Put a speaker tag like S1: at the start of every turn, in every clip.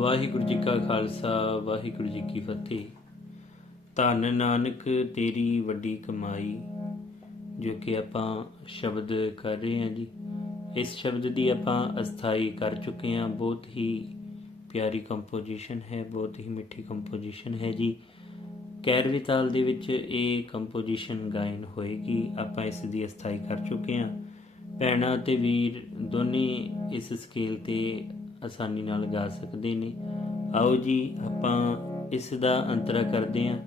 S1: ਵਾਹਿਗੁਰੂ ਜੀ ਕਾ ਖਾਲਸਾ, ਵਾਹਿਗੁਰੂ ਜੀ ਕੀ ਫਤਿਹ। ਧੰਨ ਨਾਨਕ, ਤੇਰੀ ਵੱਡੀ ਕਮਾਈ, ਜੋ ਕਿ ਆਪਾਂ ਸ਼ਬਦ ਕਰ ਰਹੇ ਹਾਂ ਜੀ। ਇਸ ਸ਼ਬਦ ਦੀ ਆਪਾਂ ਅਸਥਾਈ ਕਰ ਚੁੱਕੇ ਹਾਂ। ਬਹੁਤ ਹੀ ਪਿਆਰੀ ਕੰਪੋਜੀਸ਼ਨ ਹੈ, ਬਹੁਤ ਹੀ ਮਿੱਠੀ ਕੰਪੋਜੀਸ਼ਨ ਹੈ ਜੀ। ਕੈਰਵੀ ਤਾਲ ਦੇ ਵਿੱਚ ਇਹ ਕੰਪੋਜੀਸ਼ਨ ਗਾਇਨ ਹੋਏਗੀ। ਆਪਾਂ ਇਸ ਦੀ ਅਸਥਾਈ ਕਰ ਚੁੱਕੇ ਹਾਂ। ਭੈਣਾਂ ਤੇ ਵੀਰ ਦੋਨੇ ਇਸ ਸਕੇਲ ਤੇ ਆਸਾਨੀ ਨਾਲ ਗਾ ਸਕਦੇ ਨੇ। ਆਓ ਜੀ, ਆਪਾਂ ਇਸ ਦਾ ਅੰਤਰਾ ਕਰਦੇ ਹਾਂ।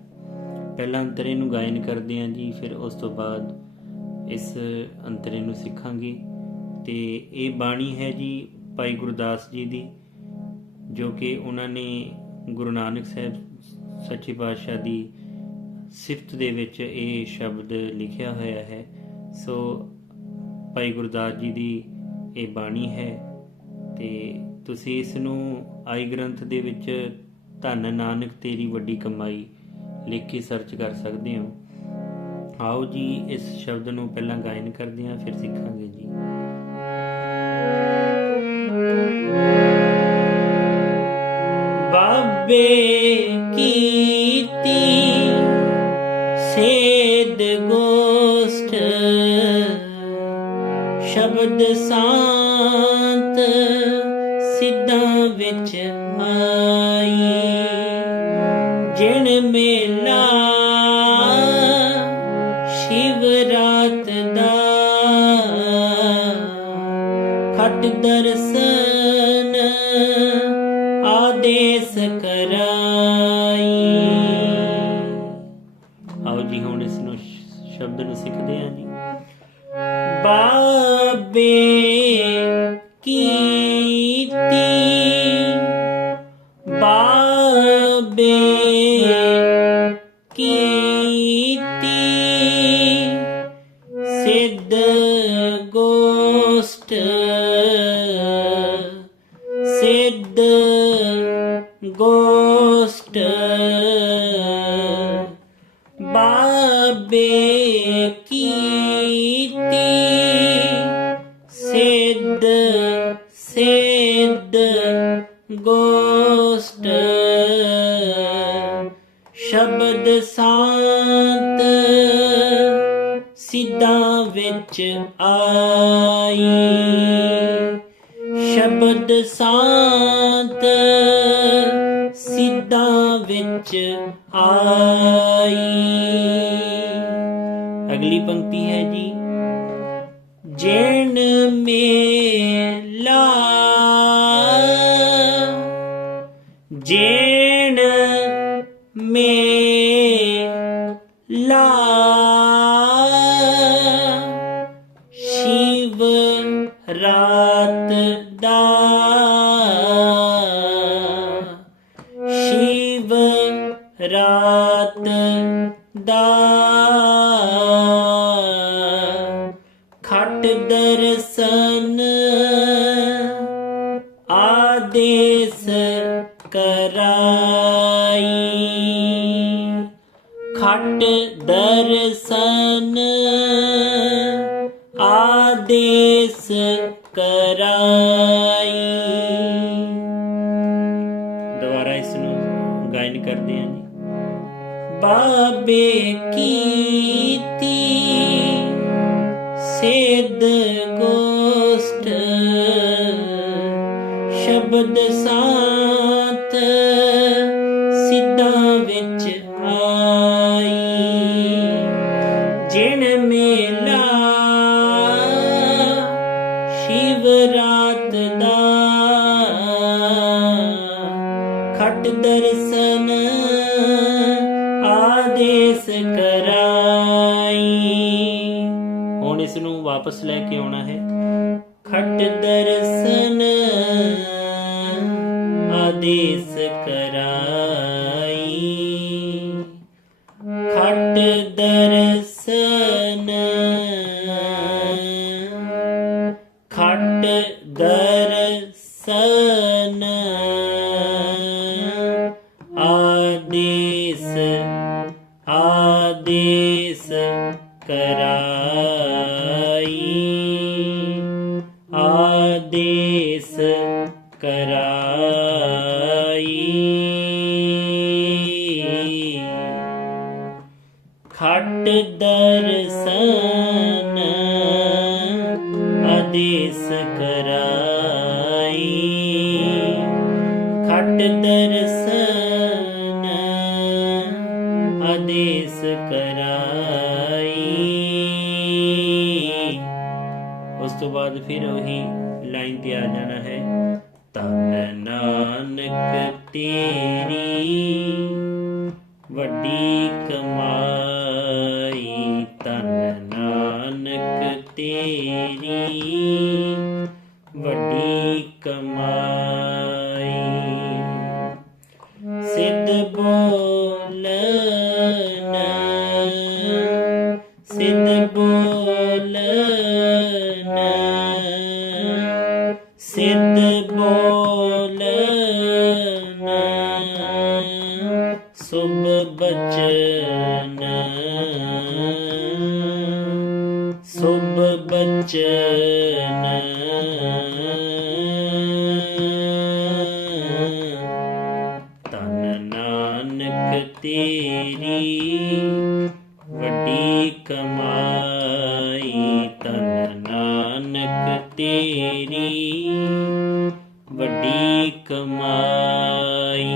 S1: ਪਹਿਲਾਂ ਅੰਤਰੇ ਨੂੰ ਗਾਇਨ ਕਰਦੇ ਹਾਂ ਜੀ, ਫਿਰ ਉਸ ਤੋਂ ਬਾਅਦ ਇਸ ਅੰਤਰੇ ਨੂੰ ਸਿੱਖਾਂਗੇ। ਤੇ ਇਹ ਬਾਣੀ ਹੈ ਜੀ ਭਾਈ ਗੁਰਦਾਸ ਜੀ ਦੀ, ਜੋ ਕਿ ਉਹਨਾਂ ਨੇ ਗੁਰੂ ਨਾਨਕ ਸਾਹਿਬ ਸੱਚੇ ਪਾਤਸ਼ਾਹ ਦੀ ਸਿਫਤ ਦੇ ਵਿੱਚ ਇਹ ਸ਼ਬਦ ਲਿਖਿਆ ਹੋਇਆ ਹੈ। ਸੋ ਭਾਈ ਗੁਰਦਾਸ ਜੀ ਦੀ ਇਹ ਬਾਣੀ ਹੈ ਤੇ ਤੁਸੀਂ ਇਸ ਨੂੰ ਆਈ ਗ੍ਰੰਥ ਦੇ ਵਿੱਚ ਧੰਨ ਨਾਨਕ ਤੇਰੀ ਵੱਡੀ ਕਮਾਈ ਲਿਖ ਕੇ ਸਰਚ ਕਰ ਸਕਦੇ ਹੋ। ਆਓ ਜੀ, ਇਸ ਸ਼ਬਦ ਨੂੰ ਪਹਿਲਾਂ ਗਾਇਨ ਕਰਦੇ ਹਾਂ, ਫਿਰ ਸਿੱਖਾਂਗੇ ਜੀ। ਬਾਬੇ ਕੀਤੀ ਸੇਦ ਗੋਸਟ, ਸ਼ਬਦ ਸੰਤ ਸਿੱਧਾਂ ਵਿੱਚ ਆਈ। ਜਿਣ ਮੇਲਾ ਸ਼ਿਵ ਰਾਤ ਦਾ ਖਟ ਦਰਸ਼ਨ ਆਦੇਸ ਕਰਾਈ। ਆਓ ਜੀ, ਹੁਣ ਇਸ ਨੂੰ ਸ਼ਬਦ ਨੂੰ ਸਿੱਖਦੇ ਹਾਂ ਜੀ। ਬਾਬੇ ਕੀ ਸਿੱਧ ਗੋਸਟ ਸਿੱਧ ਗੋਸਟ ਬਾਬੇ ਕੀਤੀ ਸਿੱਧ ਸਿੱਧ ਗੋਸਟ ਸ਼ਬਦ ਸੰਤ ਸਿੱਧਾਂ ਵਿੱਚ ਆਈ। ਸ਼ਬਦ ਸੰਤ ਸਿੱਧਾਂ ਵਿੱਚ ਆਈ। ਅਗਲੀ ਪੰਕਤੀ ਹੈ ਜੀ ਜੇਣ ਮੇਲਾ। ਜੇਣ ਮੇ ਦਾ ਖਟ ਦਰਸ਼ਨ ਆਦੇਸ ਕਰਾਈ। ਖਟ ਦਰਸ਼ਨ ਆਦੇਸ ਕਰਾਈ। ਬਾਬੇ ਕੀਤੀ ਸਿੱਧ ਗੋਸਟ। ਸ਼ਬਦ ਸਾਥ ਸਿੱਧਾਂ ਵਿੱਚ ਆਈ। ਜਿਣ ਆਦੇਸ ਕਰਾਈ। ਹੁਣ ਇਸ ਨੂੰ ਵਾਪਸ ਲੈ ਕੇ ਆਉਣਾ ਹੈ। ਖਟ ਦਰਸ਼ਨ ਆਦੇਸ ਕਰਾਈ। ਖਟ ਦਰਸ਼ਨ ਖਟ ਦਰਸ਼ਨ ਉਪਦੇਸ ਕਰਾਈ ਖਟ ਦਰਸਨ ਆਦੇਸ ਕਰਾਈ ਖਟ ਦਰਸਨ ਆਦੇਸ ਕਰਾਈ ਉਸ ਤੋਂ ਬਾਅਦ ਫਿਰ ਉਹੀ ਲਾਈਨ ਤੇ ਆ ਜਾਣਾ ਹੈ। ਤਨ ਨਾਨਕ ਤੇਰੀ ਵੱਡੀ ਸੁਭ ਬਚਨ। ਸੁਭ ਬਚਨ। ਤਨ ਨਾਨਕ ਤੇਰੀ ਵੱਡੀ ਕਮਾਈ। ਤਨ ਨਾਨਕ ਤੇਰੀ ਵੱਡੀ ਕਮਾਈ।